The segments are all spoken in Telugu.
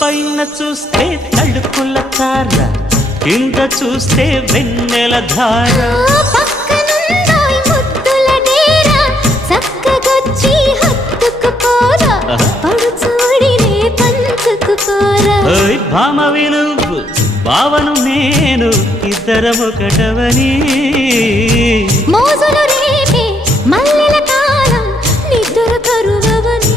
పైన చూస్తే తడుకుల తార, కింద చూస్తే వెన్నెల ధార. పక్కనుందోయ్ ముద్దుల డేరా, చక్కగొచ్చి హత్తుకుపోరా, పడుచూడినే పంచుకుపోరా. భామ విలువు భావను నేను, ఇద్దరమొకటవని. మోజులు రేపే మల్లెల కాలం, నిద్ర కరువవని.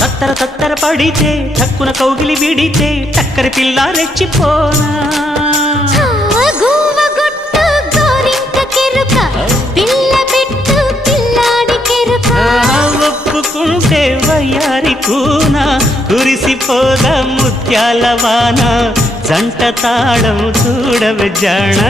తత్తర తత్తర పడితే టక్కున కౌగిలి విడితే టక్కరి పిల్ల రెచ్చిపోనా. ఒప్పుకుంటే వయ్యారి కూన, కురిసిపోదా ముత్యాల వాన. జంట తాళం చూడవే జాణ.